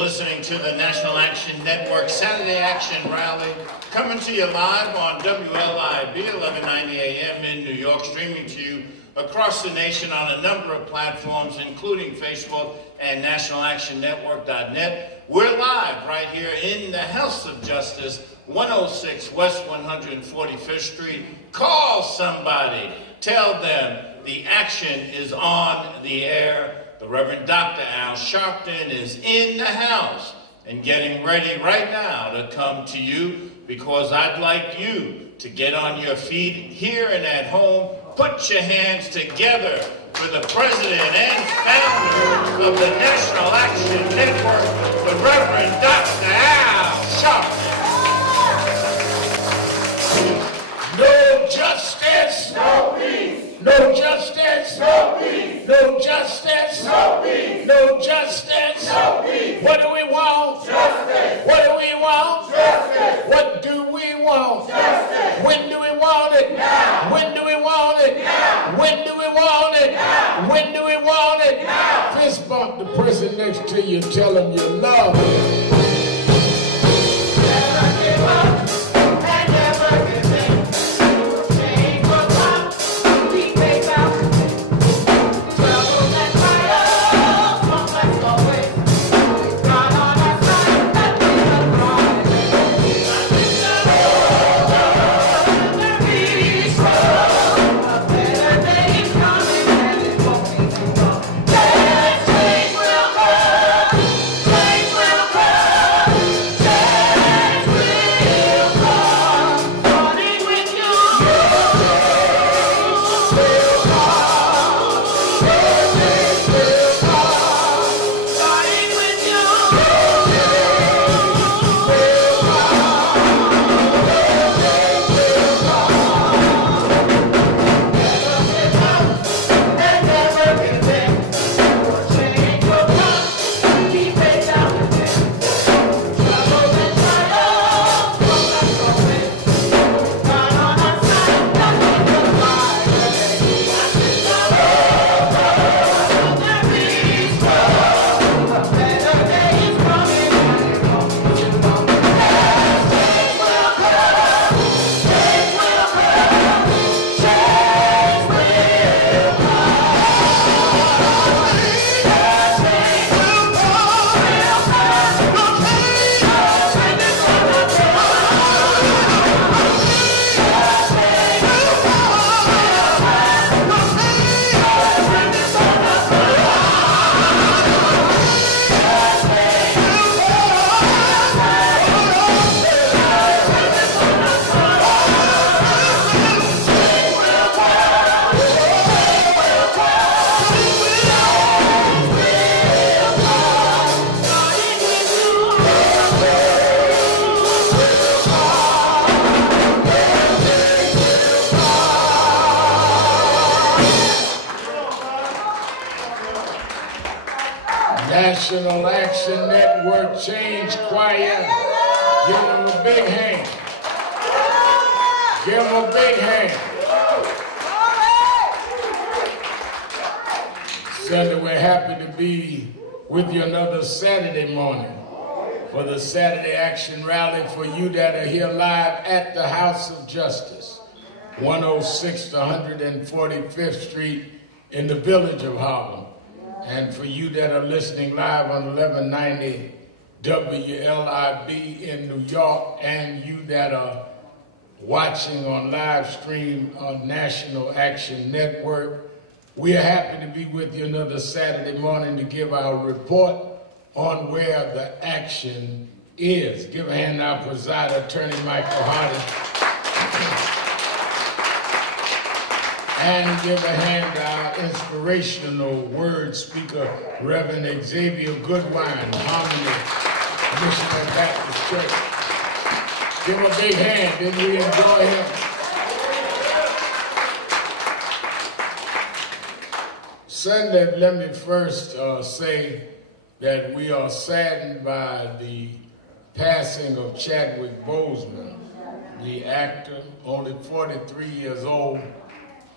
Listening to the National Action Network Saturday Action Rally, coming to you live on WLIB 1190 AM in New York, streaming to you across the nation on a number of platforms, including Facebook and nationalactionnetwork.net. We're live right here in the House of Justice, 106 West 145th Street. Call somebody. Tell them the action is on the air. The Reverend Dr. Al Sharpton is in the house and getting ready right now to come to you, because I'd like you to get on your feet here and at home. Put your hands together for the president and founder of the National Action Network, the Reverend Dr. Al Sharpton. No justice, no peace. No justice, no peace. No justice, no peace. No justice, no peace. What do we want? Justice. What do we want? Justice. What do we want? Justice. When do we want it? Now. When do we want it? Now. When do we want it? Now. When do we want it? Now. Fist bump the person next to you, tell them you love him. Never give up and never give in. Change will come. National Action Network Change Choir. Give them a big hand. Give them a big hand. Sunday, we're happy to be with you another Saturday morning for the Saturday Action Rally for you that are here live at the House of Justice, 106 to 145th Street in the village of Harlem. And for you that are listening live on 1190 WLIB in New York, and you that are watching on live stream on National Action Network, we are happy to be with you another Saturday morning to give our report on where the action is. Give a hand to our presider, Attorney Michael Hardy. And give a hand to our inspirational word speaker, Reverend Xavier Goodwine, Harmony Missionary Baptist Church. Give him a big hand. Didn't we enjoy him? Sunday, let me first say that we are saddened by the passing of Chadwick Boseman, the actor, only 43 years old.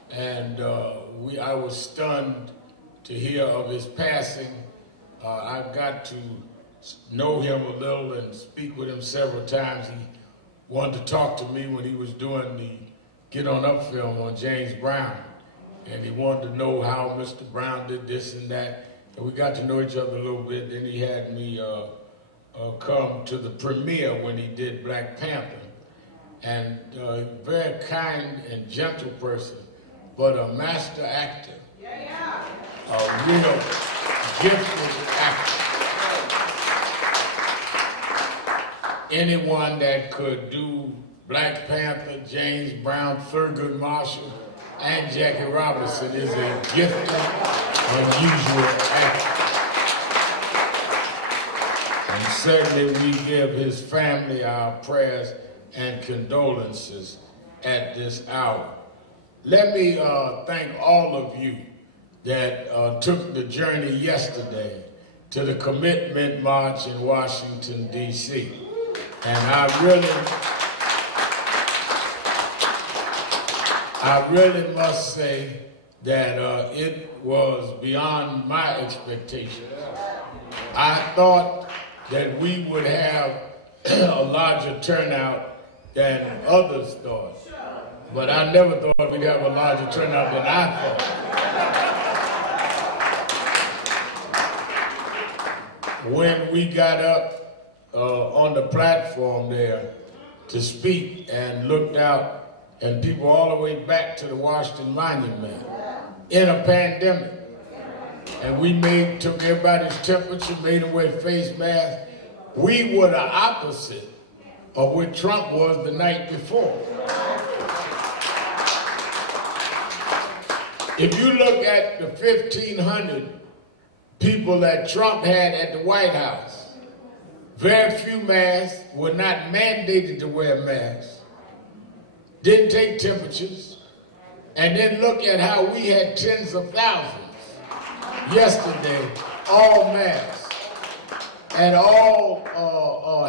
And I was stunned to hear of his passing. I've got to know him a little and speak with him several times. He wanted to talk to me when he was doing the Get On Up film on James Brown. And he wanted to know how Mr. Brown did this and that. And we got to know each other a little bit. Then he had me come to the premiere when he did Black Panther. And a very kind and gentle person, but a master actor. A real gifted actor. Anyone that could do Black Panther, James Brown, Thurgood Marshall, and Jackie Robinson is a gifted, unusual actor. And certainly we give his family our prayers and condolences at this hour. Let me thank all of you that took the journey yesterday to the Commitment March in Washington, D.C. And I really must say that it was beyond my expectation. I thought that we would have a larger turnout than others thought. But I never thought we'd have a larger turnout than I thought. When we got up on the platform there to speak and looked out, and people all the way back to the Washington Monument in a pandemic, and we took everybody's temperature, made them wear face masks. We were the opposite of what Trump was the night before. If you look at the 1,500 people that Trump had at the White House, very few masks, were not mandated to wear masks, didn't take temperatures, and then look at how we had tens of thousands yesterday, all masks, and all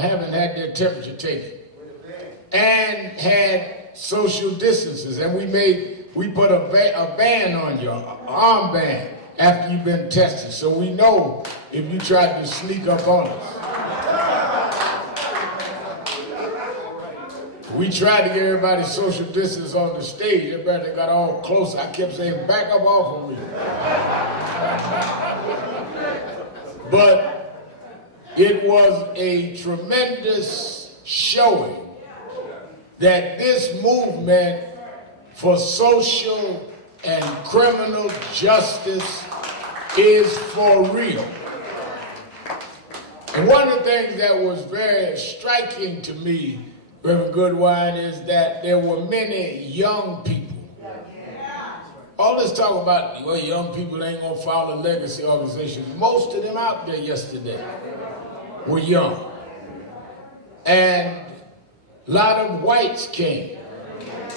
haven't had their temperature taken, and had social distances, and we put a band on you, an armband, after you've been tested, so we know if you tried to sneak up on us. We tried to get everybody social distance on the stage. Everybody got all close. I kept saying, back up off of me. But it was a tremendous showing that this movement for social and criminal justice is for real. And one of the things that was very striking to me, Reverend Goodwine, is that there were many young people. All this talk about, well, young people ain't gonna follow legacy organizations. Most of them out there yesterday were young. And a lot of whites came.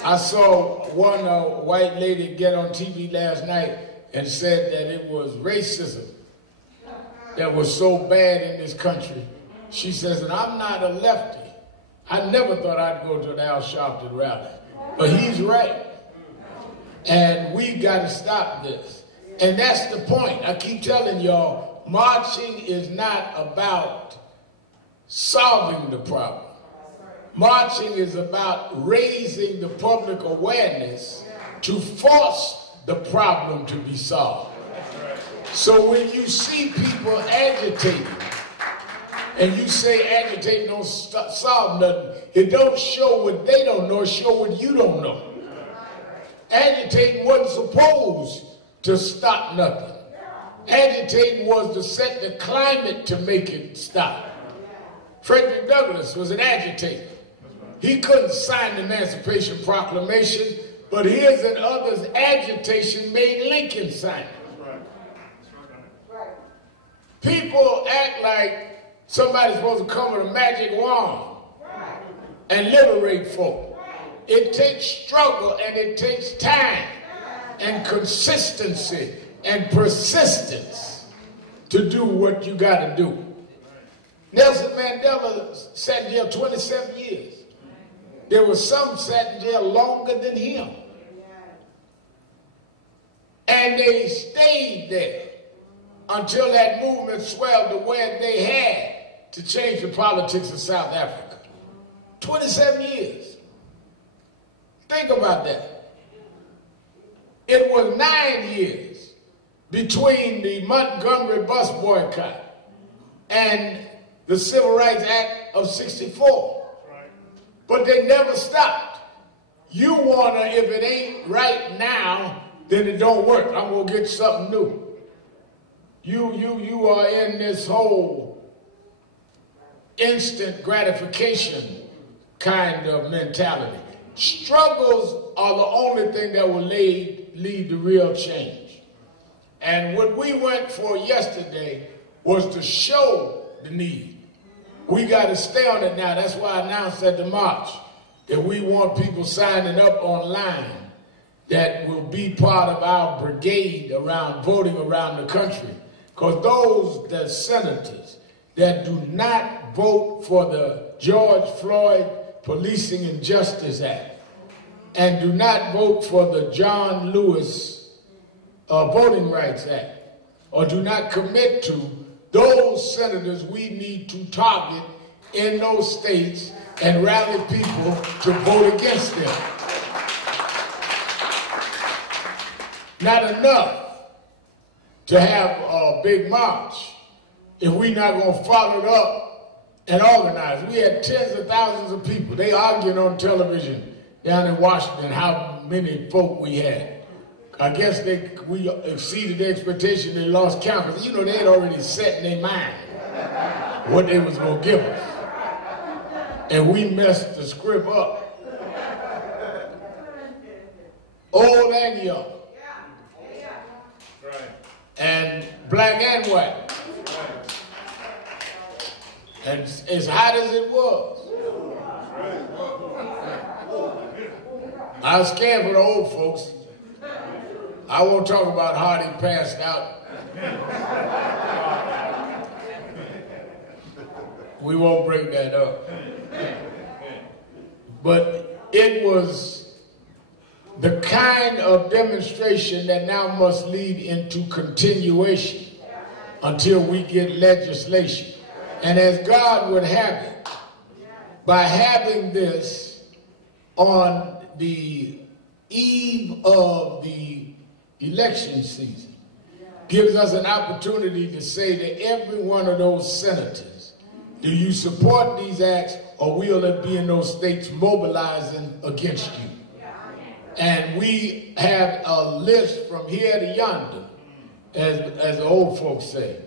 I saw one white lady get on TV last night and said that it was racism that was so bad in this country. She says, and I'm not a lefty. I never thought I'd go to an Al Sharpton rally. But he's right. And we got to stop this. And that's the point. I keep telling y'all, marching is not about solving the problem. Marching is about raising the public awareness to force the problem to be solved. So when you see people agitating, and you say agitating don't solve nothing, it don't show what they don't know, it show what you don't know. Agitating wasn't supposed to stop nothing. Agitating was to set the climate to make it stop. Frederick Douglass was an agitator. He couldn't sign the Emancipation Proclamation, but his and others' agitation made Lincoln sign it. People act like somebody's supposed to come with a magic wand and liberate folk. It takes struggle and it takes time and consistency and persistence to do what you got to do. Nelson Mandela sat in jail 27 years. There were some sat in jail longer than him. And they stayed there until that movement swelled to where they had to change the politics of South Africa. 27 years. Think about that. It was 9 years between the Montgomery bus boycott and the Civil Rights Act of '64. But they never stopped. You wanna, if it ain't right now, then it don't work. I'm gonna get something new. You are in this whole instant gratification kind of mentality. Struggles are the only thing that will lead to real change. And what we went for yesterday was to show the need. We got to stay on it now. That's why I announced at the march that we want people signing up online that will be part of our brigade around voting around the country. Because the senators that do not vote for the George Floyd Policing and Justice Act and do not vote for the John Lewis Voting Rights Act or do not commit to, those senators we need to target in those states and rally people to vote against them. Not enough to have a big march if we're not going to follow it up and organize. We had tens of thousands of people. They argued on television down in Washington how many folk we had. I guess we exceeded their expectation. They lost count. You know, they had already set in their mind what they was going to give us. And we messed the script up. Old and young. And black and white. And as hot as it was. I was scared for the old folks. I won't talk about how he passed out. We won't bring that up. But it was the kind of demonstration that now must lead into continuation until we get legislation. And as God would have it, by having this on the eve of the election season, gives us an opportunity to say to every one of those senators, do you support these acts or will it be in those states mobilizing against you? And we have a list from here to yonder, as the old folks say,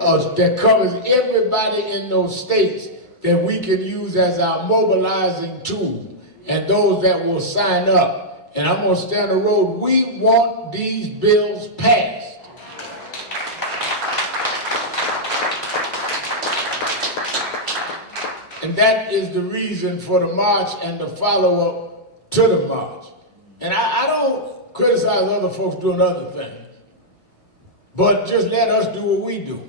that covers everybody in those states that we can use as our mobilizing tool, and those that will sign up. And I'm going to stay on the road. We want these bills passed. And that is the reason for the march and the follow-up to the march. And I don't criticize other folks doing other things, but just let us do what we do.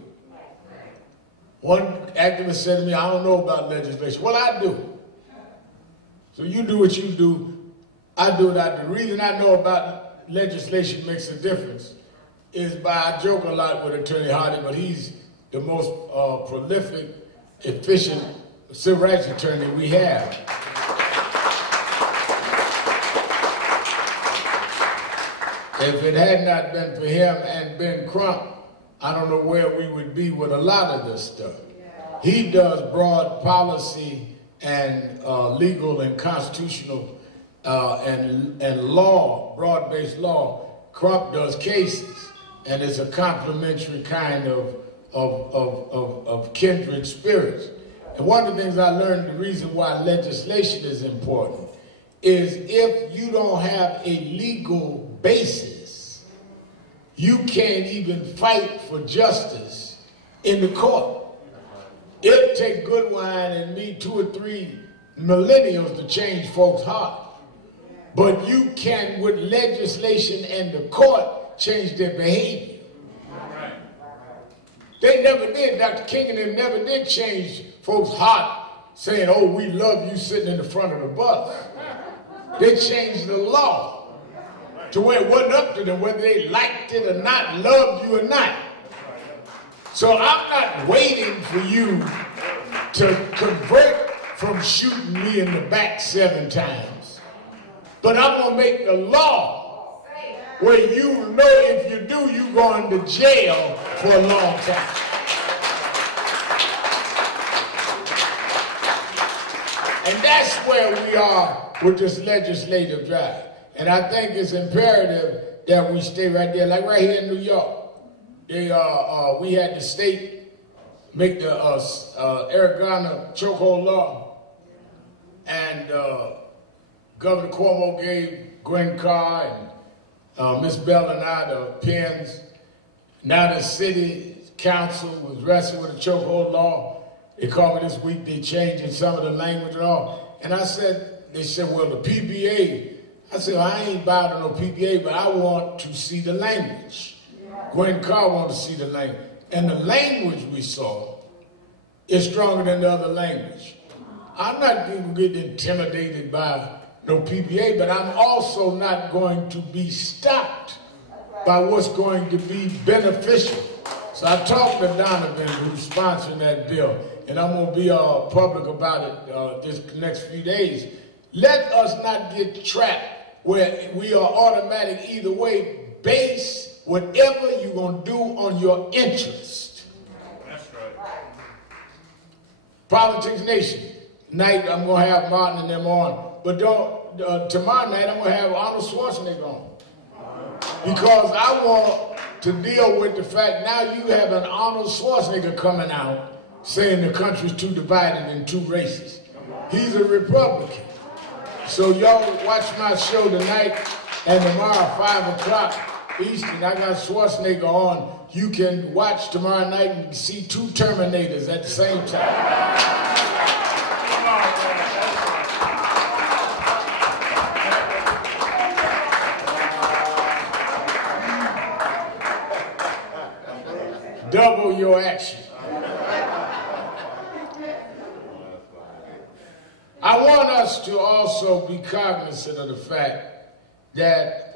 One activist said to me, I don't know about legislation. Well, I do. So you do what you do. I do what I do. The reason I know about legislation makes a difference is I joke a lot with Attorney Hardy, but he's the most prolific, efficient civil rights attorney we have. If it had not been for him and Ben Crump, I don't know where we would be with a lot of this stuff. He does broad policy and legal and constitutional and law, broad-based law. Crump does cases, and it's a complementary kind of kindred spirits. And one of the things I learned, the reason why legislation is important, is if you don't have a legal basis, you can't even fight for justice in the court. It'll take Goodwine and me 2 or 3 millennials to change folks' heart. But you can, with legislation and the court, change their behavior. They never did. Dr. King and them never did change folks' heart saying, oh, we love you sitting in the front of the bus. They changed the law to where it wasn't up to them whether they liked it or not, loved you or not. So I'm not waiting for you to convert from shooting me in the back 7 times. But I'm going to make the law where you know if you do, you're going to jail for a long time. And that's where we are with this legislative drive. And I think it's imperative that we stay right there, like right here in New York. We had the state make the Eric Garner chokehold law, and Governor Cuomo gave Gwen Carr and Miss Bell and I the pens. Now the city council was wrestling with the chokehold law. They called me this week, they changing some of the language and all. And I said, they said, well, the PBA. I said, well, I ain't bound to no PBA, but I want to see the language. Gwen Carr wanted to see the language. And the language we saw is stronger than the other language. I'm not going to get intimidated by no PBA, but I'm also not going to be stopped by what's going to be beneficial. So I talked to Donovan, who's sponsoring that bill, and I'm going to be public about it this next few days. Let us not get trapped where we are automatic either way, base whatever you're going to do on your interest. That's right. Politics Nation. Tonight I'm going to have Martin and them on. But tomorrow night I'm going to have Arnold Schwarzenegger on. Because I want to deal with the fact now you have an Arnold Schwarzenegger coming out saying the country's too divided in 2 races. He's a Republican. So y'all watch my show tonight and tomorrow, 5 o'clock Eastern. I got Schwarzenegger on. You can watch tomorrow night and see 2 Terminators at the same time. Double your action. I want us to also be cognizant of the fact that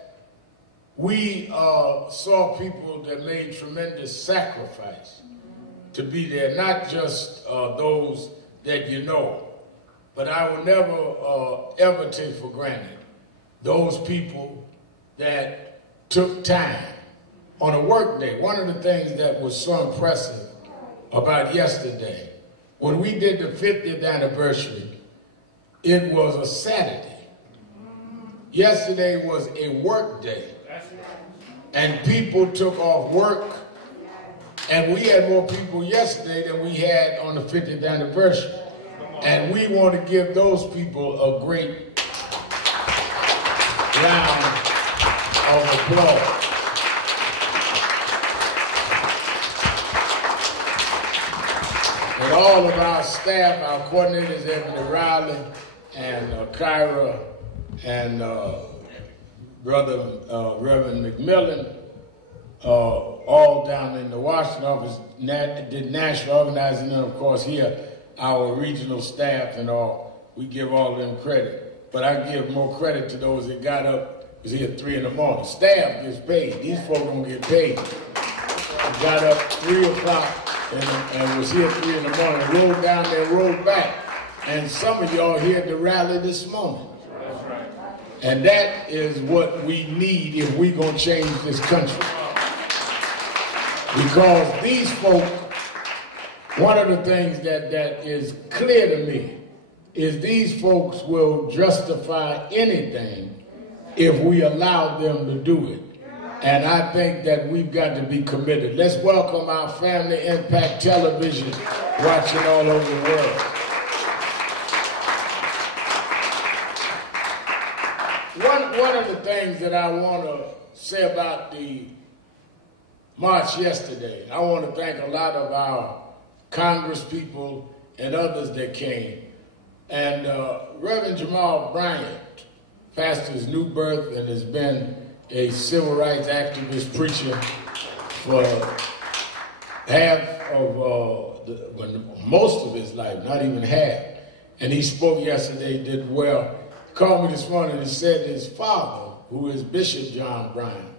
we saw people that made tremendous sacrifice to be there, not just those that you know, but I will never ever take for granted those people that took time on a work day. One of the things that was so impressive about yesterday, when we did the 50th anniversary, it was a Saturday. Yesterday was a work day. And people took off work, and we had more people yesterday than we had on the 50th anniversary. And we want to give those people a great round of applause. And all of our staff, our coordinators, Ebony Riley and Kyra and Brother Reverend McMillan, all down in the Washington office, did national organizing, and of course here, our regional staff and all, we give all of them credit. But I give more credit to those that got up, was here at 3 in the morning. Staff gets paid. These folks don't get paid. Got up 3 o'clock and was here at 3 in the morning, rolled down there, rolled back. And some of y'all here at the rally this morning. And that is what we need if we're going to change this country. Because these folk, one of the things that is clear to me is these folks will justify anything if we allow them to do it. And I think that we've got to be committed. Let's welcome our Family Impact Television watching all over the world. One of the things that I want to say about the march yesterday, I want to thank a lot of our Congress people and others that came. And Reverend Jamal Bryant, pastor's New Birth, and has been a civil rights activist preacher for most of his life, not even half. And he spoke yesterday, did well. He called me this morning and said his father, who is Bishop John Bryant,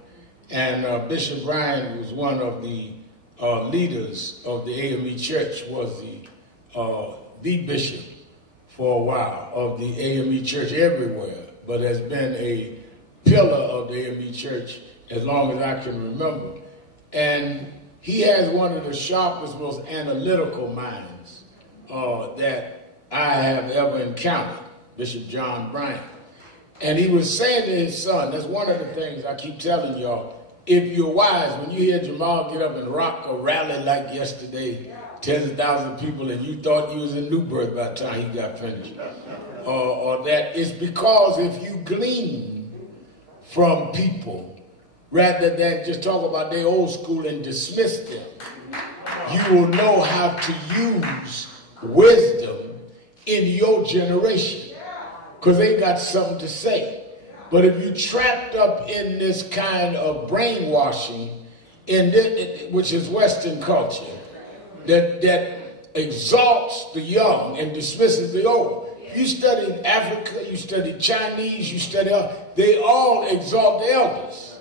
and Bishop Bryant was one of the leaders of the AME Church, was the bishop for a while of the AME Church everywhere, but has been a pillar of the AME Church as long as I can remember. And he has one of the sharpest, most analytical minds that I have ever encountered, Bishop John Bryant. And he was saying to his son, that's one of the things I keep telling y'all, if you're wise, when you hear Jamal get up and rock a rally like yesterday, tens of thousands of people, and you thought you was in New Birth by the time he got finished, or that, it's because if you glean from people, rather than just talk about their old school and dismiss them, you will know how to use wisdom in your generation, because they got something to say. But if you trapped up in this kind of brainwashing, in this, which is Western culture, that exalts the young and dismisses the old. You study Africa, you study Chinese, you study, they all exalt the elders.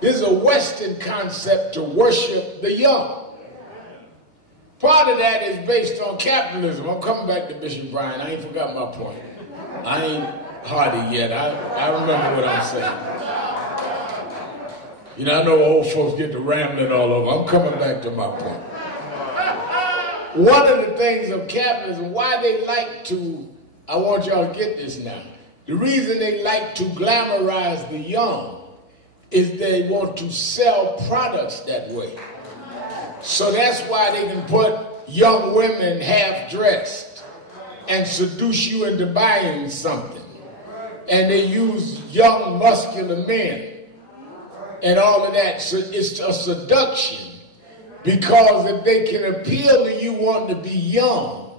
This is a Western concept to worship the young. Part of that is based on capitalism. I'm coming back to Bishop Bryant. I ain't forgot my point. I ain't hardy yet. I remember what I'm saying. You know, I know old folks get to rambling all over. I'm coming back to my point. One of the things of capitalism, why they like to, I want y'all to get this now. The reason they like to glamorize the young is they want to sell products that way. So that's why they can put young women half-dressed and seduce you into buying something. And they use young, muscular men and all of that. So it's a seduction, because if they can appeal to you wanting to be young,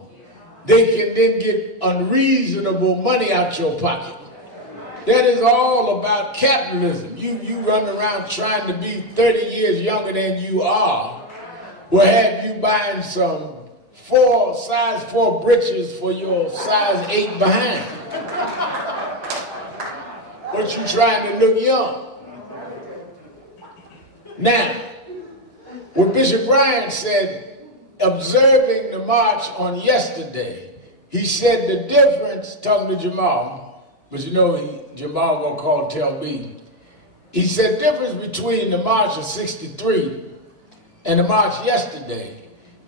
they can then get unreasonable money out your pocket. That is all about capitalism. You run around trying to be 30 years younger than you are, will have you buying some size 4 britches for your size 8 behind. But you trying to look young. Now, what Bishop Bryant said, observing the march on yesterday, he said the difference, talking to Jamal, but you know Jamal gonna call and tell me, he said the difference between the march of 63 and the march yesterday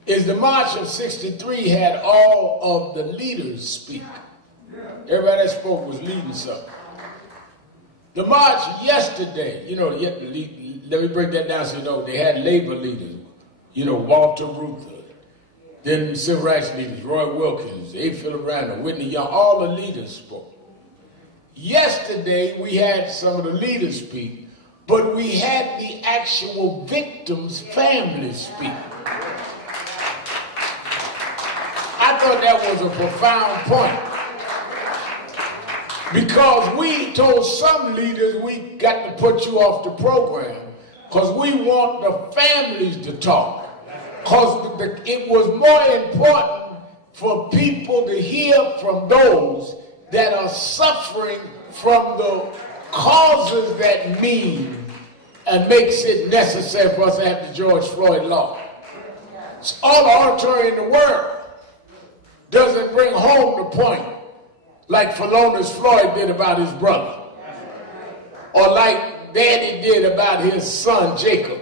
is the march of 63 had all of the leaders speak. Everybody that spoke was leading something. The march yesterday, you know, let me break that down so you know, they had labor leaders, you know, Walter Reuther, then civil rights leaders, Roy Wilkins, A. Philip Randall, Whitney Young, all the leaders spoke. Yesterday, we had some of the leaders speak, but we had the actual victims' families speak. I thought that was a profound point, because we told some leaders we got to put you off the program because we want the families to talk, because it was more important for people to hear from those that are suffering from the causes that mean and makes it necessary for us to have the George Floyd law. It's all the oratory in the world doesn't bring home the point like Philonis Floyd did about his brother, or like Daddy did about his son Jacob.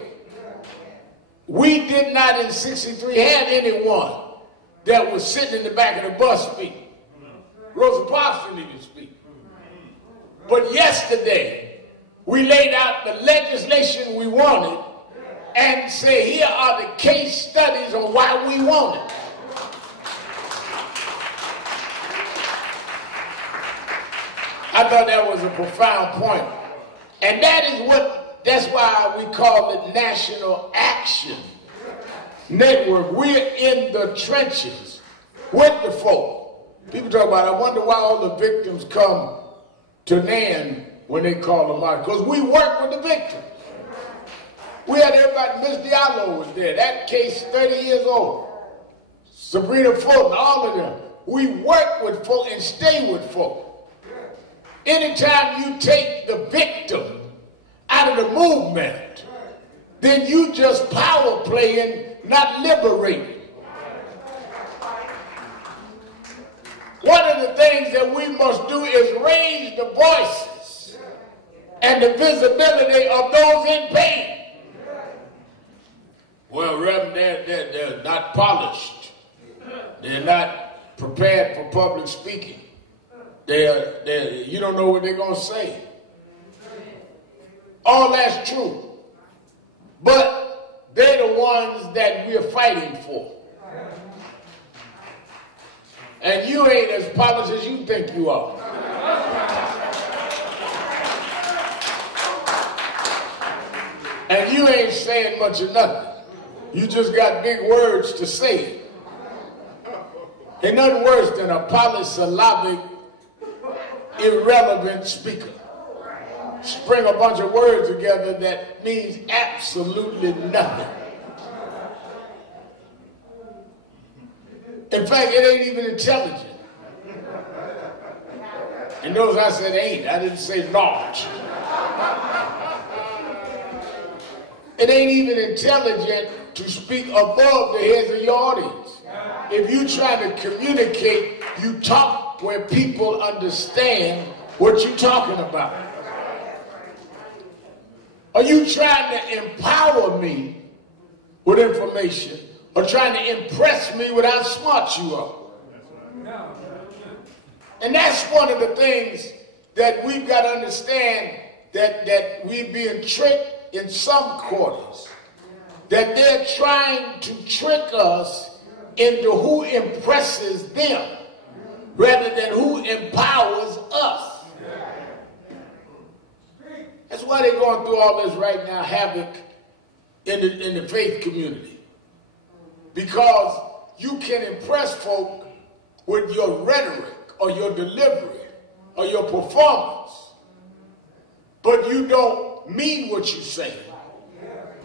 We did not in 63 have anyone that was sitting in the back of the bus speak. Rosa Parks didn't even speak. But yesterday, we laid out the legislation we wanted and say, here are the case studies on why we want it. I thought that was a profound point. And that's why we call it National Action Network. We're in the trenches with the folk. People talk about, I wonder why all the victims come to NAN when they call them out. Because we work with the victims. We had everybody, Miss Diallo was there. That case, 30 years old. Sabrina Fulton, all of them. We work with folk and stay with folk. Anytime you take the victim out of the movement, then you just power playing not liberated. One of the things that we must do is raise the voices and the visibility of those in pain. Well, Reverend, they're not polished. They're not prepared for public speaking. You don't know what they're going to say. All that's true. But they're the ones that we're fighting for. And you ain't as polished as you think you are. And you ain't saying much of nothing. You just got big words to say. Ain't nothing worse than a polysyllabic, irrelevant speaker. Spring a bunch of words together that means absolutely nothing. In fact, it ain't even intelligent. And notice I said ain't, I didn't say large. It ain't even intelligent to speak above the heads of your audience. If you try to communicate, you talk where people understand what you're talking about. Are you trying to empower me with information or trying to impress me with how smart you are? And that's one of the things that we've got to understand, that we're being tricked in some quarters. That they're trying to trick us into who impresses them rather than who empowers us. That's why they're going through all this right now, havoc in the faith community. Because you can impress folk with your rhetoric or your delivery or your performance, but you don't mean what you say.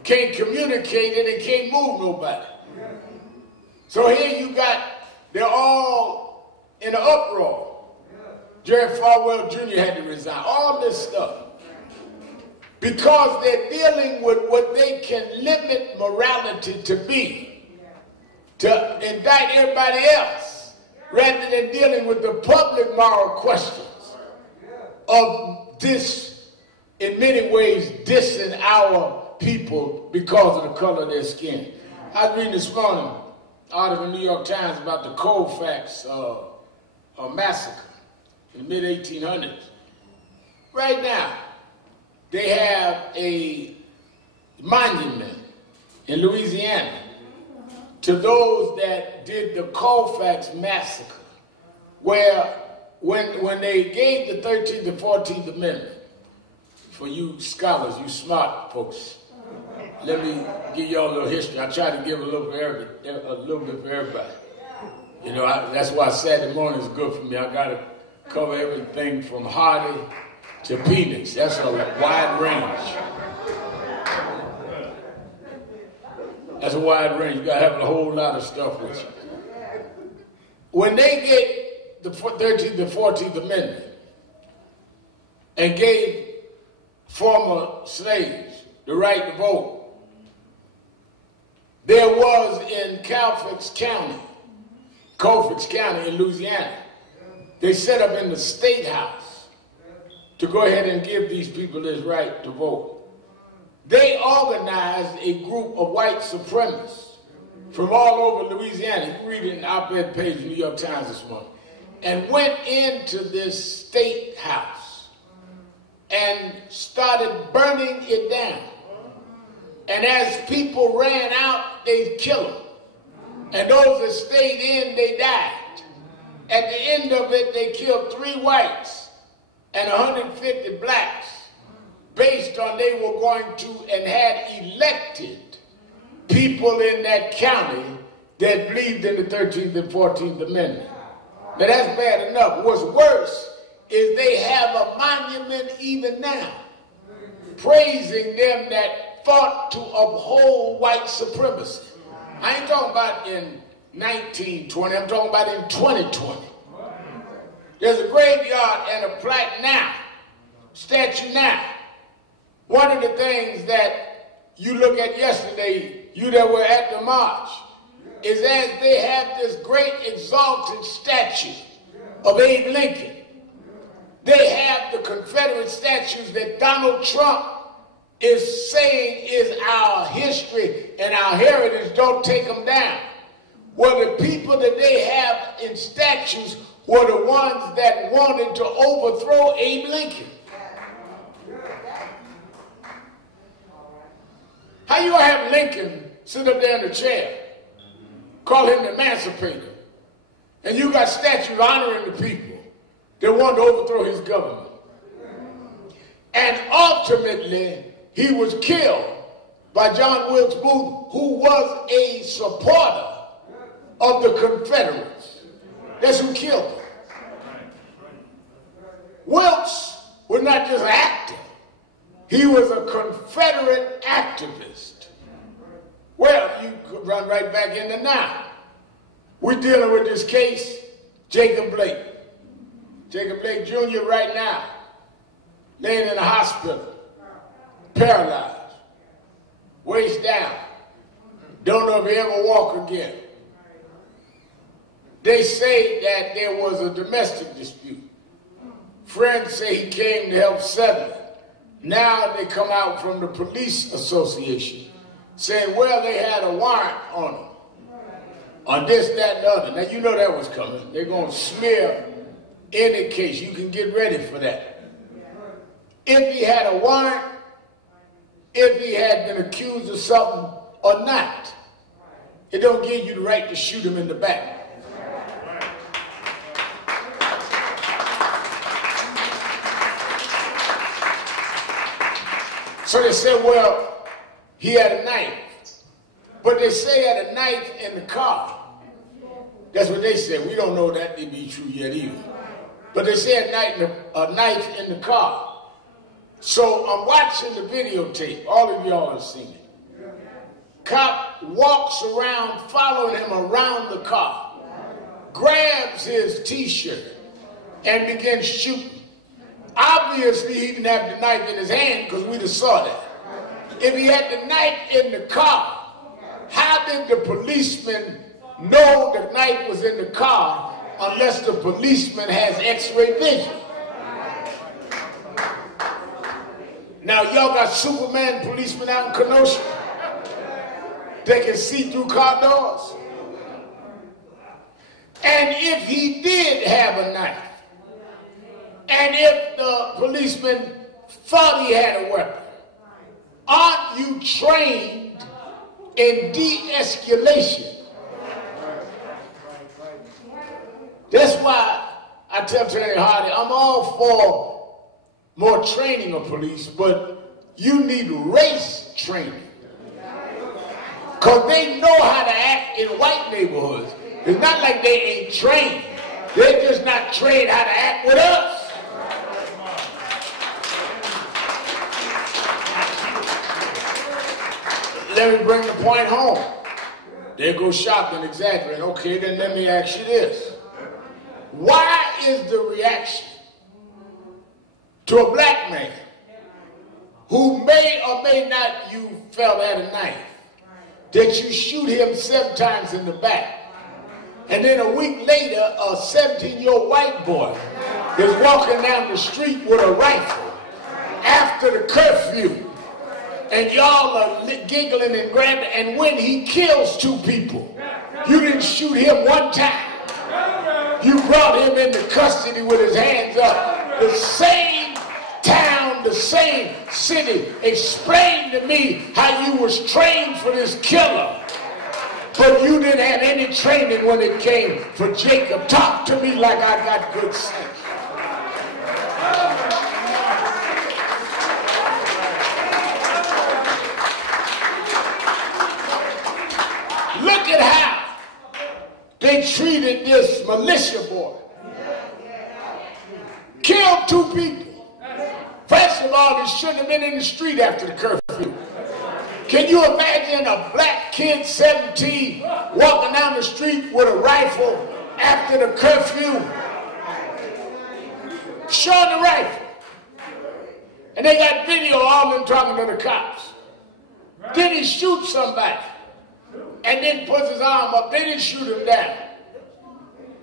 Can't communicate it and can't move nobody. So here you got, they're all in an uproar. Jerry Falwell Jr. had to resign. All this stuff. Because they're dealing with what they can limit morality to be. To indict everybody else. Rather than dealing with the public moral questions of this, in many ways, dissing our people because of the color of their skin. I was reading this morning an article in the New York Times about the Colfax massacre in the mid-1800s. Right now, they have a monument in Louisiana to those that did the Colfax massacre, where when they gave the 13th and 14th Amendment, for you scholars, you smart folks, let me give y'all a little history. I try to give a little bit for everybody. You know, that's why Saturday morning is good for me. I got to cover everything from Hardy to Phoenix. That's a wide range. That's a wide range. You got to have a whole lot of stuff with you. When they get the 13th and 14th Amendment and gave former slaves the right to vote, there was in Colfax County in Louisiana, they set up in the State House to go ahead and give these people this right to vote. They organized a group of white supremacists from all over Louisiana. You can read it in the op-ed page in the New York Times this morning. And went into this State House and started burning it down. And as people ran out, they'd kill them. And those that stayed in, they died. At the end of it, they killed 3 whites and 150 blacks based on they were going to and had elected people in that county that believed in the 13th and 14th Amendment. Now that's bad enough. What's worse is they have a monument even now praising them that fought to uphold white supremacy. I ain't talking about in 1920, I'm talking about in 2020. There's a graveyard and a plaque now, statue now. One of the things that you look at yesterday, you that were at the march, is as they have this great exalted statue of Abe Lincoln. They have the Confederate statues that Donald Trump is saying is our history and our heritage. Don't take them down. Well, the people that they have in statues were the ones that wanted to overthrow Abe Lincoln. How you gonna have Lincoln sit up there in the chair, call him the emancipator, and you got statues honoring the people that wanted to overthrow his government? And ultimately, he was killed by John Wilkes Booth, who was a supporter of the Confederates. That's who killed him. Wilkes was not just an actor. He was a Confederate activist. Well, you could run right back into now. We're dealing with this case, Jacob Blake. Jacob Blake Jr. right now, laying in a hospital, paralyzed, waist down, don't know if he ever walk again. They say that there was a domestic dispute. Friends say he came to help settle it. Now they come out from the police association saying, well, they had a warrant on him, on this, that, and the other. Now, you know that was coming. They're going to smear any case. You can get ready for that. If he had a warrant, if he had been accused of something or not, it don't give you the right to shoot him in the back. So they said, well, he had a knife. But they say he had a knife in the car. That's what they said. We don't know that to be true yet either. But they said a knife in the car. So I'm watching the videotape. All of y'all have seen it. Cop walks around, following him around the car, grabs his T-shirt, and begins shooting. Obviously, he didn't have the knife in his hand because we'd have saw that. If he had the knife in the car, how did the policeman know the knife was in the car unless the policeman has X-ray vision? Now, y'all got Superman policemen out in Kenosha. They can see through car doors. And if he did have a knife, and if the policeman thought he had a weapon, aren't you trained in de-escalation? That's why I tell Attorney Hardy, I'm all for more training of police, but you need race training. Because they know how to act in white neighborhoods. It's not like they ain't trained. They're just not trained how to act with us. Let me bring the point home. There goes shopping, exaggerating. Okay, then let me ask you this. Why is the reaction to a black man who may or may not you felt had a knife, that you shoot him 7 times in the back, and then a week later a 17-year-old white boy is walking down the street with a rifle after the curfew, and y'all are giggling and grabbing, and when he kills 2 people, you didn't shoot him 1 time. You brought him into custody with his hands up. The same town, the same city. Explain to me how you was trained for this killer, but you didn't have any training when it came for Jacob. Talk to me like I got good sense. Look at how they treated this militia boy. Killed 2 people. First of all, they shouldn't have been in the street after the curfew. Can you imagine a black kid, 17, walking down the street with a rifle after the curfew? Showing the rifle. And they got video of all them talking to the cops. Then he shoots somebody. and then puts his arm up. They didn't shoot him down.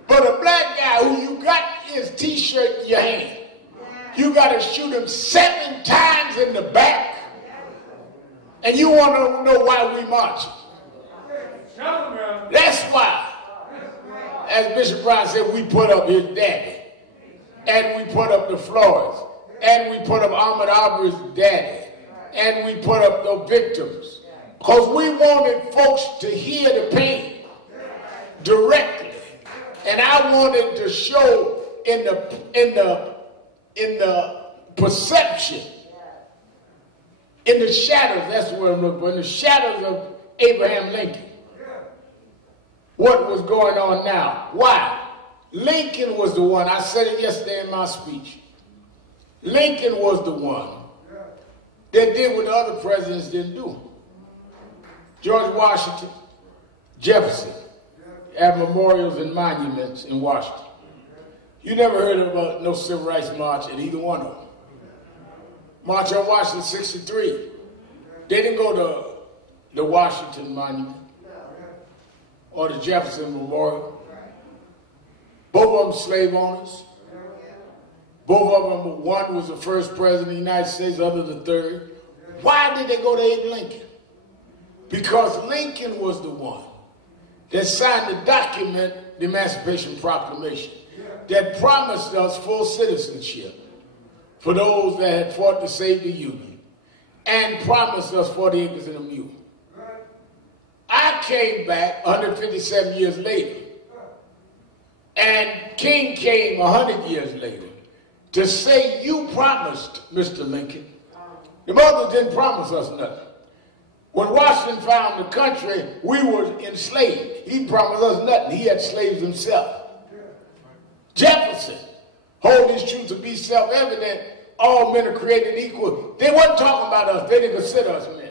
But a black guy who you got his T-shirt in your hand, you got to shoot him 7 times in the back, and you want to know why we marching. That's why, as Bishop Brown said, we put up his daddy, and we put up the Floyds, and we put up Ahmaud Arbery's daddy, and we put up the victims, because we wanted folks to hear the pain directly, and I wanted to show in the perception, in the shadows, that's the word I'm looking for, in the shadows of Abraham Lincoln, what was going on now. Why? Lincoln was the one, I said it yesterday in my speech, Lincoln was the one that did what the other presidents didn't do. George Washington, Jefferson have memorials and monuments in Washington. You never heard about no civil rights march at either one of them. March on Washington 63. They didn't go to the Washington Monument or the Jefferson Memorial. Both of them slave owners. Both of them, one was the first president of the United States, the other the third. Why did they go to Abe Lincoln? Because Lincoln was the one that signed the document, the Emancipation Proclamation, that promised us full citizenship for those that had fought to save the Union, and promised us 40 acres and a mule. I came back 157 years later, and King came 100 years later to say, you promised, Mr. Lincoln. The mothers didn't promise us nothing. When Washington found the country, we were enslaved. He promised us nothing. He had slaves himself. Jefferson, hold this truth to be self-evident, all men are created equal. They weren't talking about us. They didn't consider us men.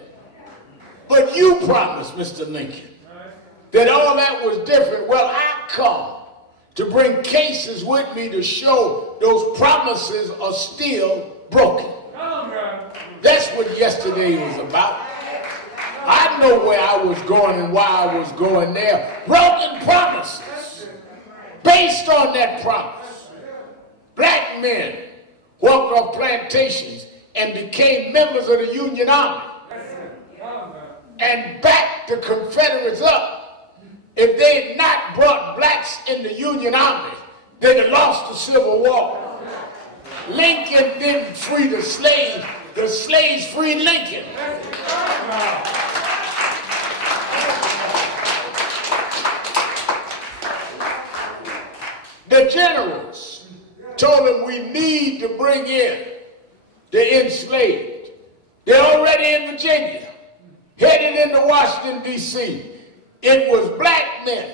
But you promised, Mr. Lincoln, that all that was different. Well, I come to bring cases with me to show those promises are still broken. That's what yesterday was about. I know where I was going and why I was going there. Broken promises. Based on that promise, black men walked off plantations and became members of the Union Army and backed the Confederates up. If they had not brought blacks in the Union Army, they'd have lost the Civil War. Lincoln didn't free the slaves freed Lincoln. The generals told him we need to bring in the enslaved. They're already in Virginia, headed into Washington, D.C. It was black men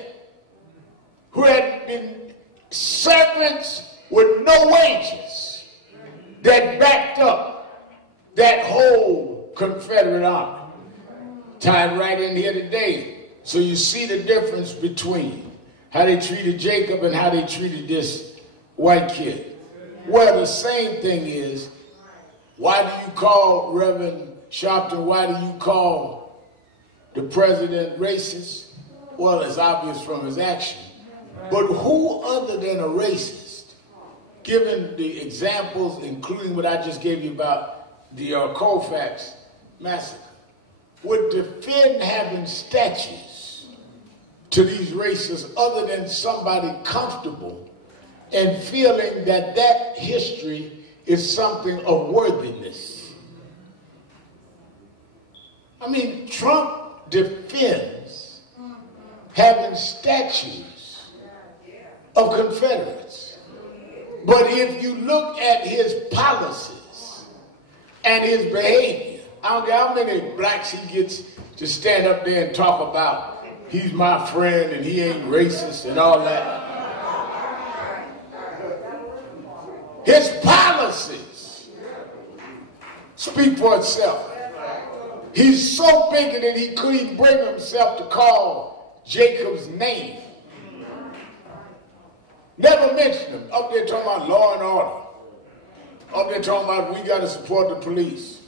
who had been servants with no wages that backed up that whole Confederate army. Tied right in here today. So you see the difference between how they treated Jacob and how they treated this white kid. Well, the same thing is, why do you call Reverend Sharpton, why do you call the president racist? Well, it's obvious from his action. But who other than a racist, given the examples, including what I just gave you about the Colfax massacre, would defend having statues to these racists other than somebody comfortable and feeling that that history is something of worthiness? I mean, Trump defends having statues of Confederates. But if you look at his policies and his behavior, I don't care how many blacks he gets to stand up there and talk about he's my friend and he ain't racist and all that. His policies speak for itself. He's so bigoted he couldn't bring himself to call Jacob's name. Never mentioned him. Up there talking about law and order. Up there talking about we got to support the police.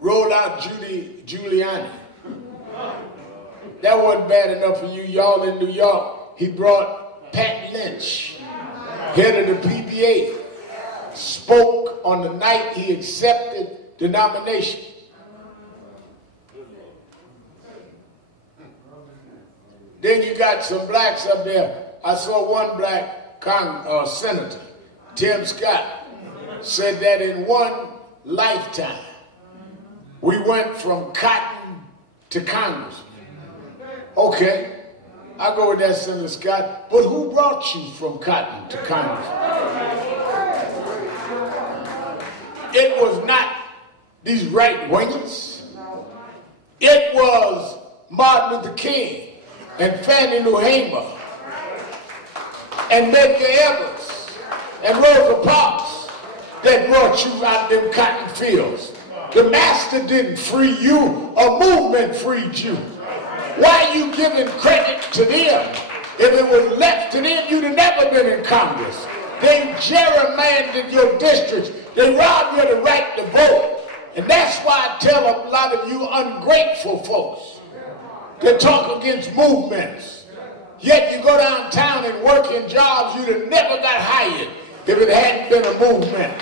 Roll out Giuliani. That wasn't bad enough for you. Y'all in New York, he brought Pat Lynch, head of the PBA, spoke on the night he accepted the nomination. Then you got some blacks up there. I saw one black senator, Tim Scott, said that in one lifetime, we went from cotton to Congress. Okay, I go with that, Senator Scott, but who brought you from cotton to Congress? It was not these right-wingers. It was Martin Luther King and Fannie Lou Hamer and Medgar Evers and Rosa Parks that brought you out them cotton fields. The master didn't free you, a movement freed you. Why are you giving credit to them? If it was left to them, you'd have never been in Congress. They gerrymandered your districts. They robbed you of the right to vote. And that's why I tell a lot of you ungrateful folks that talk against movements. Yet you go downtown and work in jobs you'd have never got hired if it hadn't been a movement.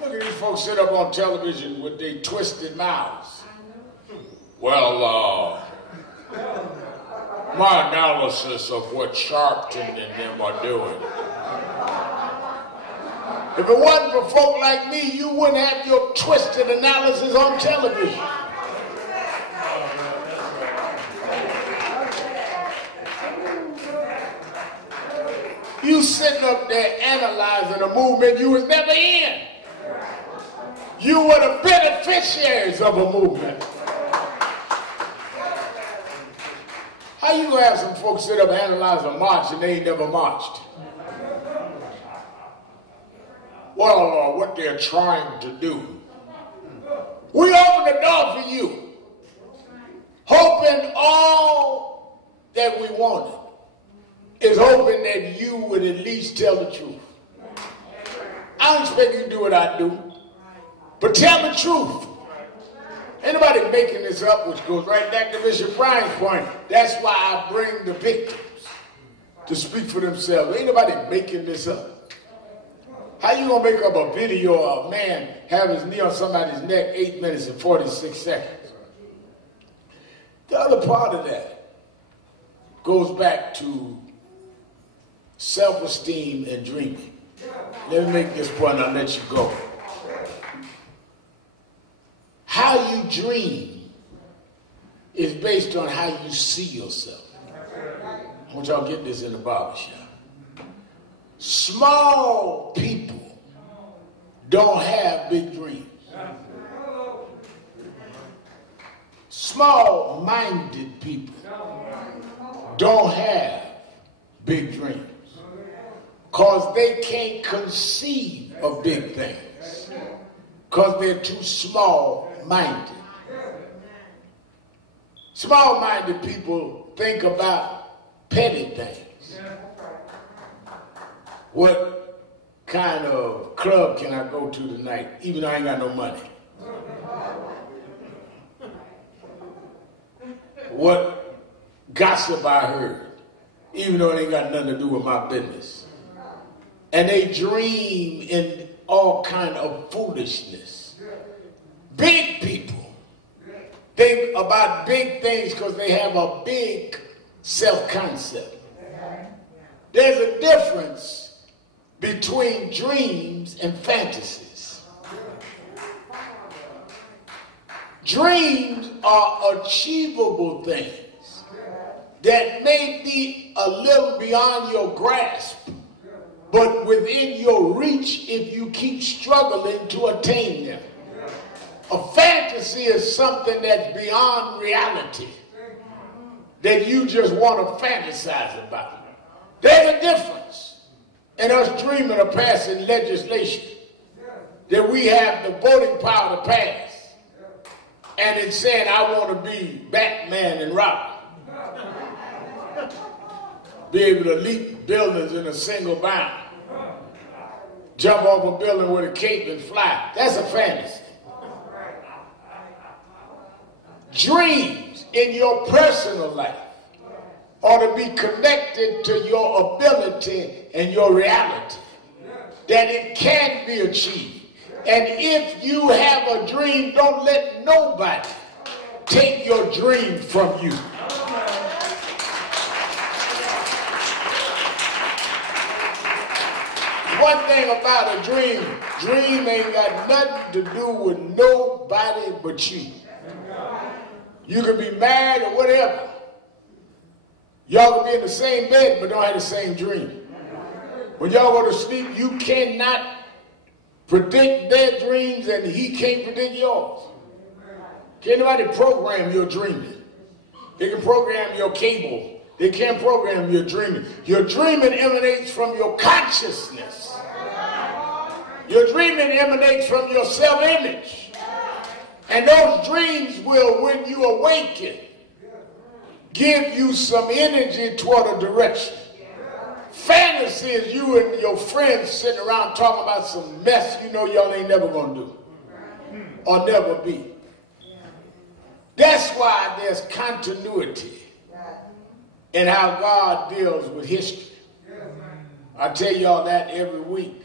Look at these folks sit up on television with their twisted mouths. Well, my analysis of what Sharpton and them are doing. If it wasn't for folk like me, you wouldn't have your twisted analysis on television. You sitting up there analyzing a movement you was never in. You were the beneficiaries of a movement. How you gonna have some folks sit up and analyze a march and they ain't never marched? Well, what they're trying to do. We open the door for you, hoping all that we wanted is hoping that you would at least tell the truth. I don't expect you to do what I do, but tell the truth. Anybody making this up, which goes right back to Bishop Bryan's point, that's why I bring the victims to speak for themselves. Ain't nobody making this up. How you gonna make up a video of a man have his knee on somebody's neck 8 minutes and 46 seconds? The other part of that goes back to self-esteem and dreaming. Let me make this point and I'll let you go. How you dream is based on how you see yourself. I want y'all to get this in the barbershop. Small people don't have big dreams. Small-minded people don't have big dreams because they can't conceive of big things because they're too small-minded. Small-minded people think about petty things. What kind of club can I go to tonight, even though I ain't got no money? What gossip I heard, even though it ain't got nothing to do with my business. And they dream in all kind of foolishness. Big people think about big things because they have a big self-concept. There's a difference between dreams and fantasies. Dreams are achievable things that may be a little beyond your grasp, but within your reach if you keep struggling to attain them. A fantasy is something that's beyond reality that you just want to fantasize about. There's a difference in us dreaming of passing legislation that we have the voting power to pass, and it's saying I want to be Batman and Robin, be able to leap buildings in a single bound, jump off a building with a cape and fly. That's a fantasy. dreams in your personal life ought to be connected to your ability and your reality, that it can be achieved. And if you have a dream, don't let nobody take your dream from you. One thing about a dream ain't got nothing to do with nobody but you. You can be married or whatever. Y'all can be in the same bed but don't have the same dream. When y'all go to sleep, you cannot predict their dreams and he can't predict yours. Can't nobody program your dreaming. They can program your cable. They can't program your dreaming. Your dreaming emanates from your consciousness. Your dreaming emanates from your self-image. And those dreams will, when you awaken, give you some energy toward a direction. Fantasy is you and your friends sitting around talking about some mess you know y'all ain't never gonna do or never be. That's why there's continuity in how God deals with history. I tell y'all that every week.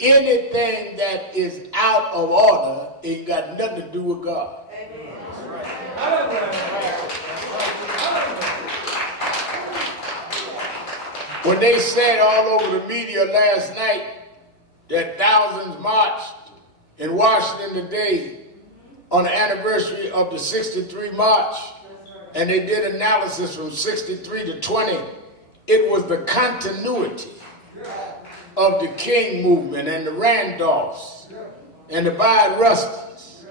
Anything that is out of order ain't got nothing to do with God. When they said all over the media last night that thousands marched in Washington today on the anniversary of the 63 March, and they did analysis from 63 to 20, it was the continuity of the King movement and the Randolphs and the Bayard Rustys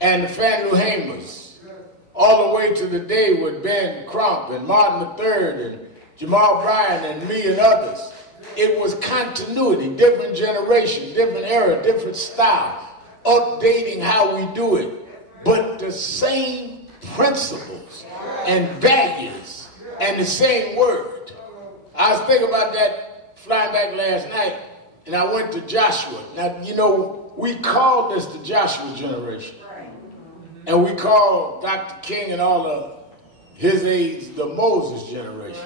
and the Fannie Lou Hamers, all the way to the day with Ben Crump and Martin III and Jamal Bryant and me and others. It was continuity, different generation, different era, different style, updating how we do it, but the same principles and values and the same word. I was thinking about that flying back last night, and I went to Joshua. Now, you know, we call this the Joshua generation. And we call Dr. King and all of his aides the Moses generation.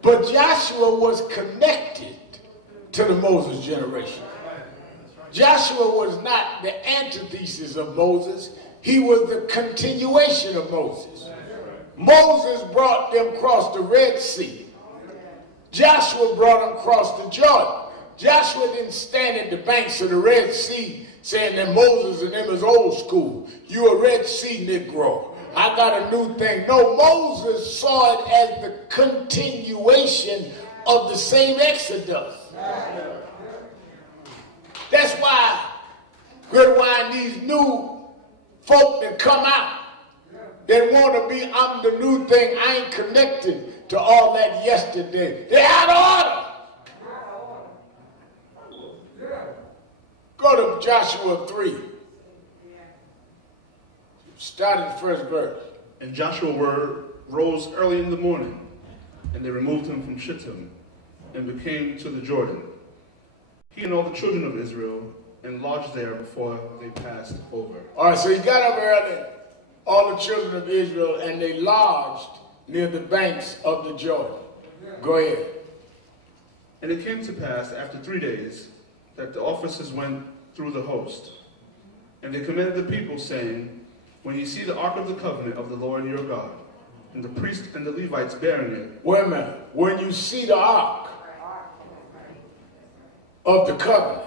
But Joshua was connected to the Moses generation. Joshua was not the antithesis of Moses. He was the continuation of Moses. Moses brought them across the Red Sea. Joshua brought them across the Jordan. Joshua didn't stand at the banks of the Red Sea saying that Moses and them is old school. You a Red Sea Negro. I got a new thing. No, Moses saw it as the continuation of the same Exodus. That's why, good wine, these new folk that come out, that want to be, I'm the new thing, I ain't connected to all that yesterday. They're out of order. Go to Joshua 3. Start at the first verse. And Joshua rose early in the morning, and they removed him from Shittim, and came to the Jordan. He and all the children of Israel, and lodged there before they passed over. All right, so he got up early, all the children of Israel, and they lodged near the banks of the Jordan. Go ahead. And it came to pass after 3 days that the officers went through the host, and they commanded the people, saying, when you see the ark of the covenant of the Lord your God, and the priests and the Levites bearing it. Wait a minute. When you see the ark of the covenant.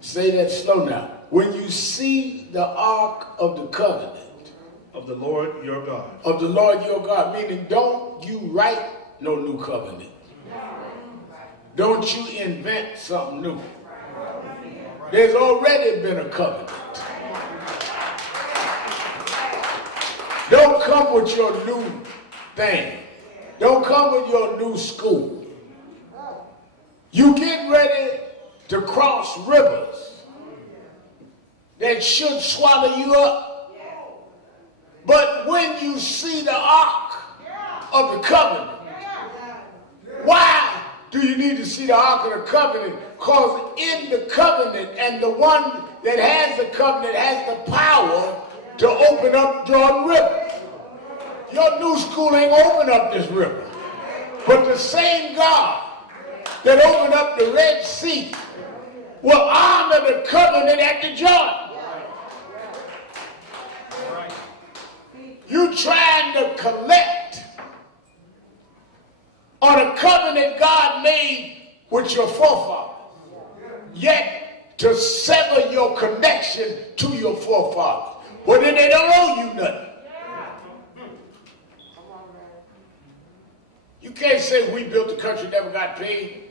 Say that slow now. When you see the ark of the covenant. Of the Lord your God. Of the Lord your God. Meaning, don't you write no new covenant. Don't you invent something new. There's already been a covenant. Don't come with your new thing. Don't come with your new school. You get ready to cross rivers that should swallow you up. But when you see the ark of the covenant, why do you need to see the Ark of the Covenant? Because in the covenant, and the one that has the covenant has the power to open up Jordan River. Your new school ain't open up this river. But the same God that opened up the Red Sea will honor the covenant at the Jordan. You trying to collect on a covenant God made with your forefathers, yet to sever your connection to your forefathers. Well, then they don't owe you nothing. You can't say we built the country, never got paid,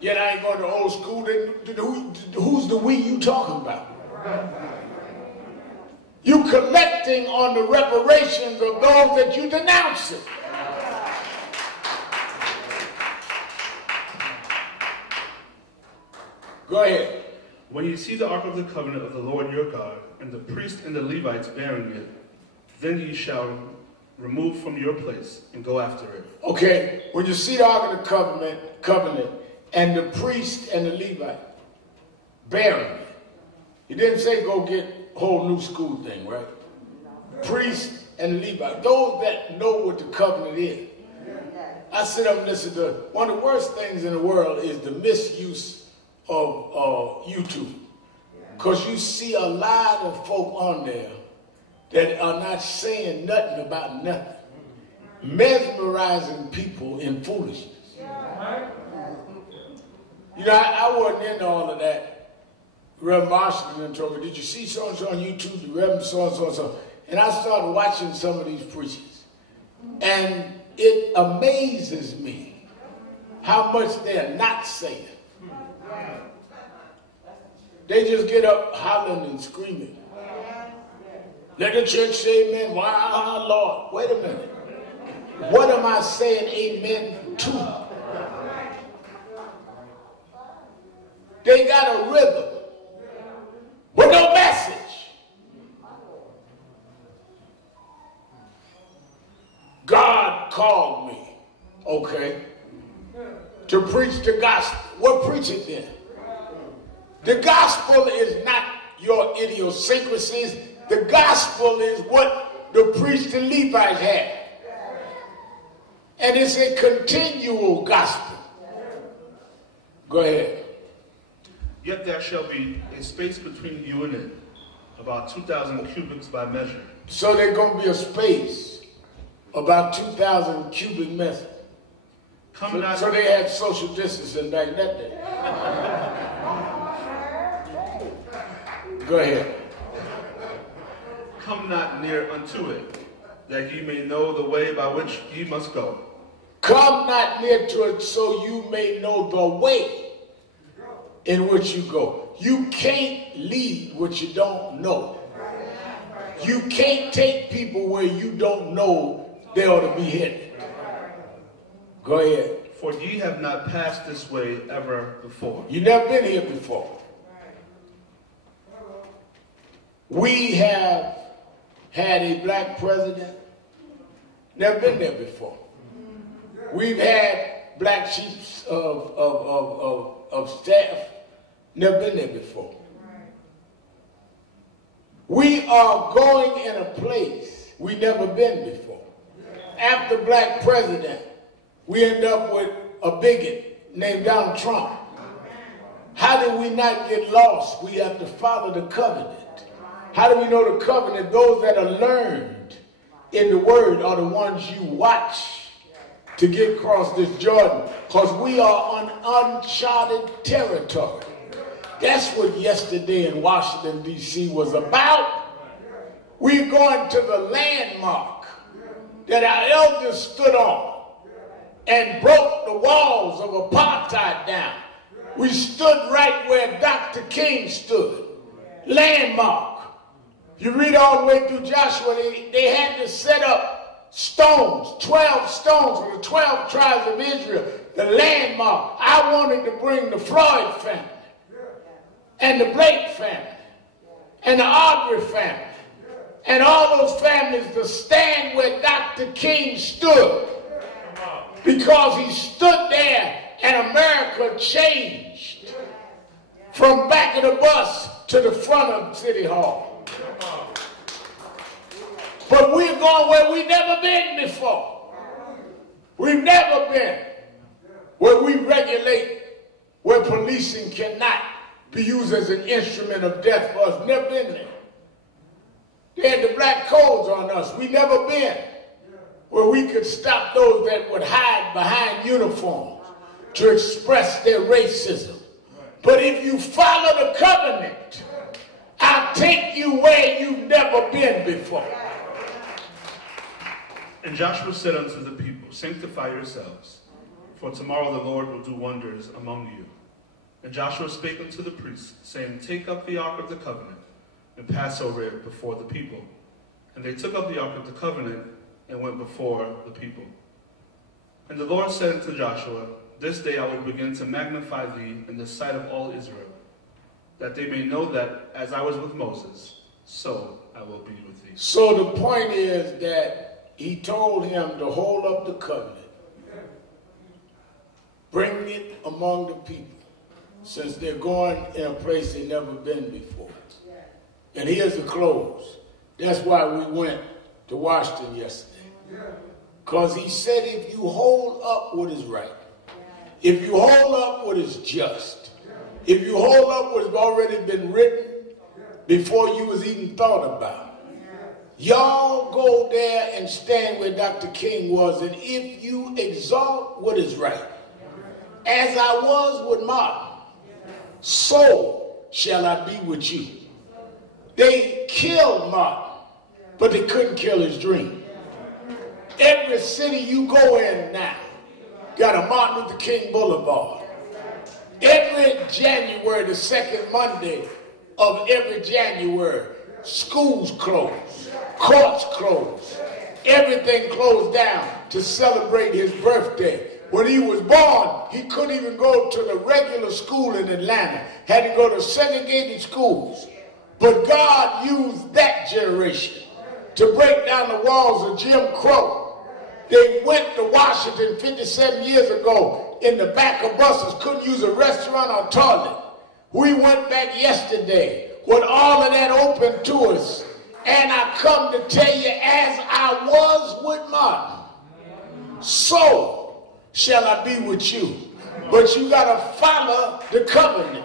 yet I ain't going to old school. Then who's the we you talking about? You collecting on the reparations of those that you denouncing. Go ahead. When you see the Ark of the Covenant of the Lord your God, and the priests and the Levites bearing it, then ye shall remove from your place and go after it. Okay, when you see the Ark of the Covenant, and the priest and the Levite bearing it, he didn't say go get whole new school thing, right? Priest and Levite, those that know what the covenant is. I sit up and listen to one of the worst things in the world is the misuse of YouTube. Because you see a lot of folk on there that are not saying nothing about nothing. Mesmerizing people in foolishness. You know, I wasn't into all of that. Reverend Marshall told me, did you see so-and-so on YouTube, the Reverend so-and-so and so? And I started watching some of these preachers. And it amazes me how much they're not saying. They just get up hollering and screaming. Let the church say amen. Wow, Lord. Wait a minute. What am I saying amen to? They got a rhythm with no message. God called me, okay, to preach the gospel. Well, preach it then. The gospel is not your idiosyncrasies. The gospel is what the priests and Levites had. And it's a continual gospel. Go ahead. Yet there shall be a space between you and it, about 2,000 cubits by measure. So there's going to be a space about 2,000 cubic meters. So they had social distancing back that day. Go ahead. Come not near unto it, that ye may know the way by which ye must go. Come not near to it so you may know the way in which you go. You can't lead what you don't know. You can't take people where you don't know they ought to be headed. Go ahead. For ye have not passed this way ever before. You've never been here before. We have had a black president. Never been there before. We've had black chiefs of staff. Never been there before. We are going in a place we never been before. After black president, we end up with a bigot named Donald Trump. How did we not get lost? We have to follow the covenant. How do we know the covenant? Those that are learned in the word are the ones you watch to get across this Jordan, because we are on uncharted territory. That's what yesterday in Washington, D.C. was about. We're going to the landmark that our elders stood on and broke the walls of apartheid down. We stood right where Dr. King stood. Landmark. You read all the way through Joshua, they had to set up stones, 12 stones for the 12 tribes of Israel, the landmark. I wanted to bring the Floyd family and the Blake family and the Aubrey family and all those families to stand where Dr. King stood, because he stood there And America changed from back of the bus to the front of City Hall. But we're going where we've never been before. We've never been where we regulate where policing cannot be used as an instrument of death for us. Never been there. They had the black codes on us. We never been where we could stop those that would hide behind uniforms to express their racism. But if you follow the covenant, I'll take you where you've never been before. And Joshua said unto the people, sanctify yourselves, for tomorrow the Lord will do wonders among you. And Joshua spake unto the priests, saying, take up the ark of the covenant, and pass over it before the people. And they took up the ark of the covenant, and went before the people. And the Lord said unto Joshua, this day I will begin to magnify thee in the sight of all Israel, that they may know that as I was with Moses, so I will be with thee. So the point is that he told him to hold up the covenant, bring it among the people, since they're going in a place they've never been before. And here's the close. That's why we went to Washington yesterday. Because he said if you hold up what is right, if you hold up what is just, if you hold up what has already been written before you was even thought about, y'all go there and stand where Dr. King was, and if you exalt what is right, as I was with Martin, so shall I be with you. They killed Martin, but they couldn't kill his dream. Every city you go in now got a Martin Luther King Boulevard. Every January, the second Monday of every January, schools closed, courts closed, everything closed down to celebrate his birthday. When he was born, he couldn't even go to the regular school in Atlanta. Had to go to segregated schools. But God used that generation to break down the walls of Jim Crow. They went to Washington 57 years ago in the back of buses, couldn't use a restaurant or toilet. We went back yesterday with all of that open to us. And I come to tell you, as I was with Martin, so shall I be with you. But you got to follow the covenant.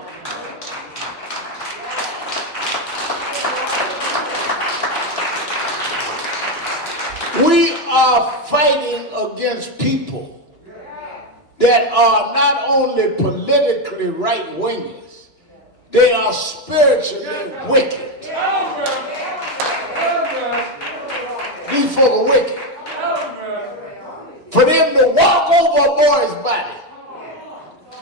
We are fighting against people that are not only politically right-wingers, they are spiritually wicked. These folk are wicked. For them to walk over a boy's body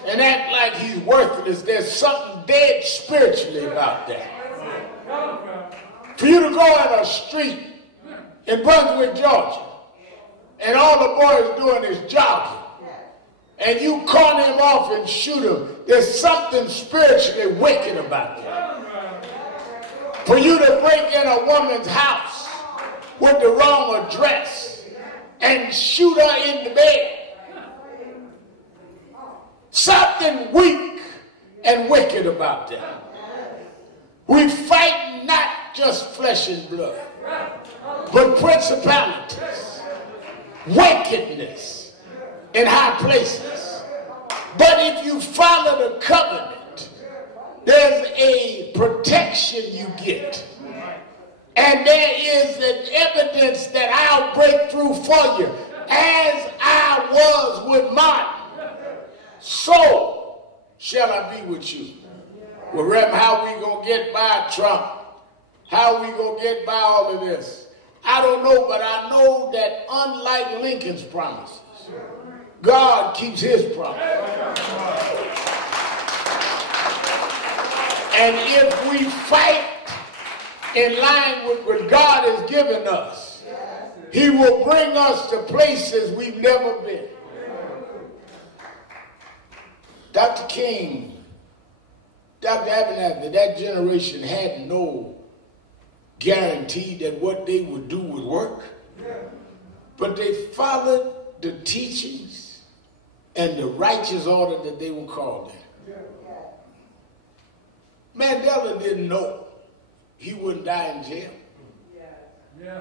and act like he's worthless, there's something dead spiritually about that. For you to go on a street in Brunswick, Georgia, and all the boys doing is jogging, and you corner him off and shoot him, there's something spiritually wicked about that. For you to break in a woman's house with the wrong address and shoot her in the bed, something weak and wicked about that. We fight not just flesh and blood, but principalities, wickedness in high places. But if you follow the covenant, there's a protection you get. And there is an evidence that I'll break through for you. As I was with Martin, so shall I be with you. Well, Reb, how we gonna get by Trump? How we gonna get by all of this? I don't know, but I know that unlike Lincoln's promises, God keeps his promise. And if we fight in line with what God has given us, he will bring us to places we've never been. Dr. King, Dr. Abernathy, that generation had no guarantee that what they would do would work. But they followed the teachings and the righteous order that they were called in. Mandela didn't know he wouldn't die in jail.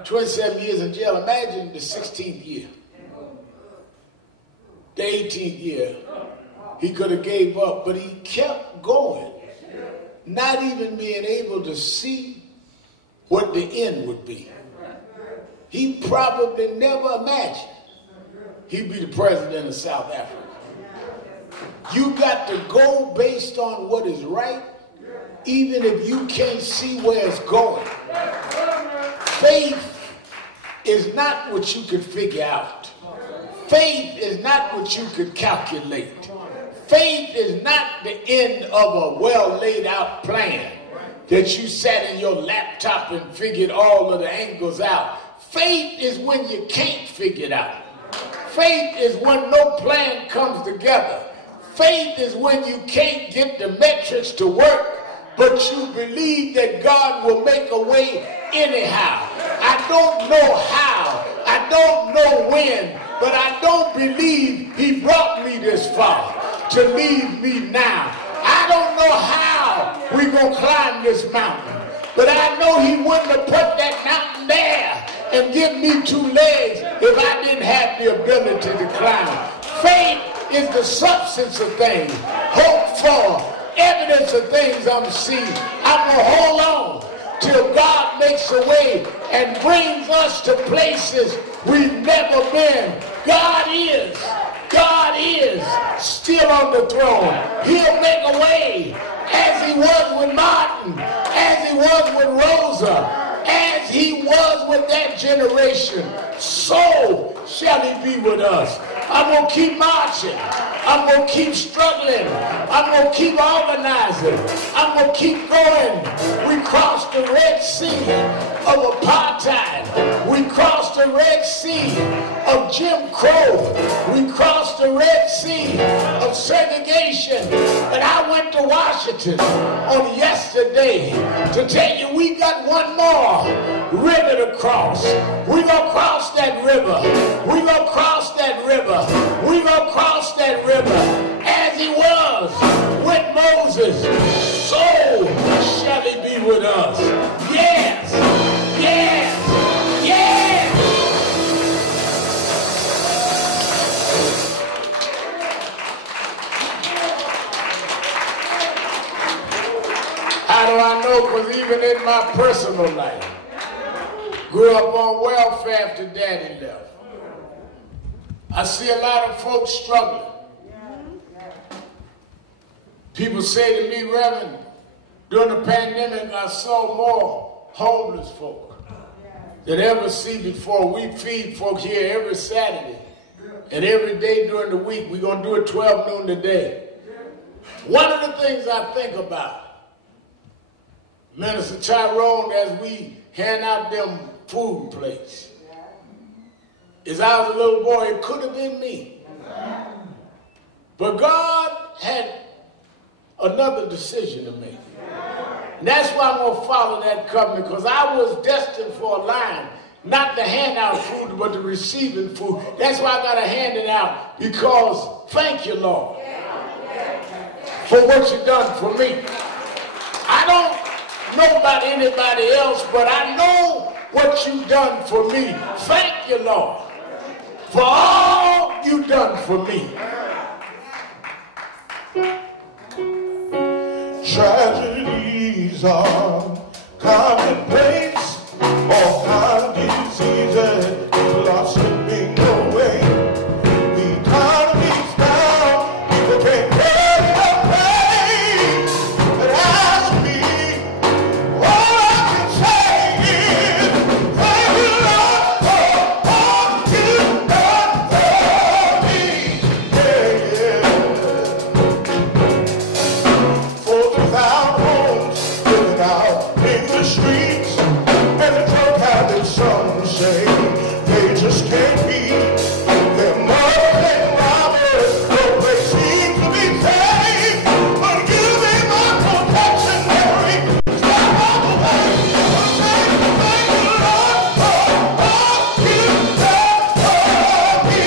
27 years in jail. Imagine the 16th year. The 18th year. He could have gave up, but he kept going. Not even being able to see what the end would be. He probably never imagined he'd be the president of South Africa. You got to go based on what is right, even if you can't see where it's going. Faith is not what you could figure out. Faith is not what you could calculate. Faith is not the end of a well laid out plan that you sat in your laptop and figured all of the angles out. Faith is when you can't figure it out. Faith is when no plan comes together. Faith is when you can't get the metrics to work, but you believe that God will make a way anyhow. I don't know how, I don't know when, but I don't believe he brought me this far to leave me now. I don't know how we're going to climb this mountain, but I know he wouldn't have put that mountain there and give me two legs if I didn't have the ability to climb. Faith is the substance of things, hope for, evidence of things I'm seeing. I'm going to hold on till God makes a way and brings us to places we've never been. God is still on the throne. He'll make a way as he was with Martin, as he was with Rosa, as he was with that generation. So shall he be with us. I'm going to keep marching. I'm going to keep struggling. I'm going to keep organizing. I'm going to keep going. We crossed the Red Sea of apartheid. We crossed the Red Sea of Jim Crow. We crossed the Red Sea of segregation. And I went to Washington on yesterday to tell you we got one more river to cross. We're going to cross that river. We're going to cross that river. We're going to cross that river as he was with Moses. So shall he be with us. Yes, yes, yes. How do I know? Because even in my personal life, grew up on welfare after daddy left. I see a lot of folks struggling. People say to me, Reverend, during the pandemic, I saw more homeless folk than ever see before. We feed folk here every Saturday and every day during the week. We're going to do it 12 noon today. One of the things I think about, Minister Tyrone, as we hand out them food plates, is I was a little boy, it could have been me. But God had another decision to make. And that's why I'm going to follow that covenant, because I was destined for a line, not to hand out food, but to receiving food. That's why I got to hand it out, because thank you, Lord, for what you've done for me. I don't know about anybody else, but I know what you've done for me. Thank you, Lord, for all you've done for me. Tragedies are commonplace, all kind of diseases, people are slipping away. The economy's down, people can't pay the pay. But ask me, all I can say is, thank you, Lord, for all you've done for me. Folks without homes, living out in the streets, and the drug habits, some say, they just can't be. They're muggers and robbers, no place seems to be safe. But you be my protection, Mary, step out the way. Thank you, Lord, for all you've done for me.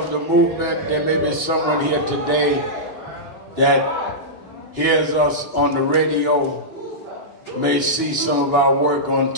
of the movement. There may be someone here today that hears us on the radio, may see some of our work on